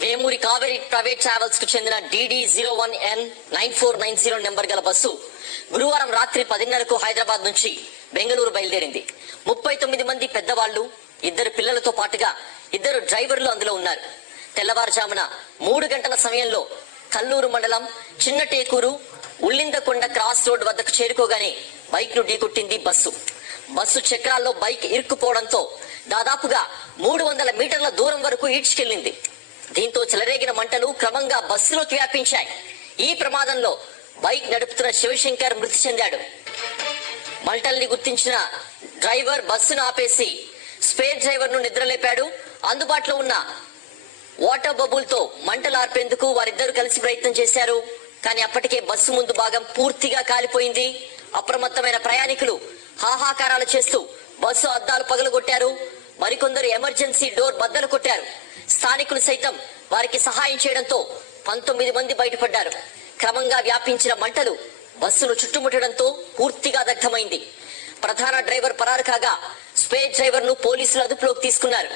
Vemuri Kaveri private travels కు చెందిన DD01N9490 number గల బస్సు గురువారం రాత్రి 10:30కు హైదరాబాద్ నుంచి బెంగళూరు బయలుదేరింది. 39 మంది పెద్దవాళ్లు, 2 పిల్లలతో పాటుగా 2 డ్రైవర్లు అందులో ఉన్నారు. తెల్లవారుజామున 3 గంటల సమయంలో కల్లూరు మండలం చిన్నటేకూరు ఉల్లిందకొండ క్రాస్ రోడ్ వద్దకు చేరుకోగానే బైక్ ను ఢీకొట్టింది బస్సు. బస్సు చక్రాల్లో బైక్ ఇరుక్కుపోవడంతో దాదాపుగా 300 మీటర్ల దూరం వరకు ఈడ్చుకెళ్లింది. దీంతో చెలరేగిన మంటలు క్రమంగా బస్సులోకి వ్యాపించాయి. ఈ ప్రమాదంలో బైక్ నడుపుతున్న శివశంకర్ మృతి చెందాడు. మంటల్ని గుర్తించిన డ్రైవర్ బస్సును ఆపేసి స్పేర్ డ్రైవర్ ను నిద్రలేపాడు. అందుబాటులో ఉన్న వాటర్ బబుల్ తో మంటలు ఆర్పేందుకు వారిద్దరూ కలిసి ప్రయత్నం చేశారు. కానీ అప్పటికే బస్సు ముందు భాగం పూర్తిగా కాలిపోయింది. అప్రమత్తమైన ప్రయాణికులు హాహాకారాలు చేస్తూ బస్సు అద్దాలు పగలగొట్టారు. మరికొందరు ఎమర్జెన్సీ డోర్ బద్దలు కొట్టారు. స్థానికులు సైతం వారికి సహాయం చేయడంతో 19 మంది బయటపడ్డారు. క్రమంగా వ్యాపించిన మంటలు బస్సును చుట్టుముట్టడంతో పూర్తిగా దగ్ధమైంది. ప్రధాన డ్రైవర్ పరారు కాగా స్పేర్ డ్రైవర్ ను పోలీసులు అదుపులోకి తీసుకున్నారు.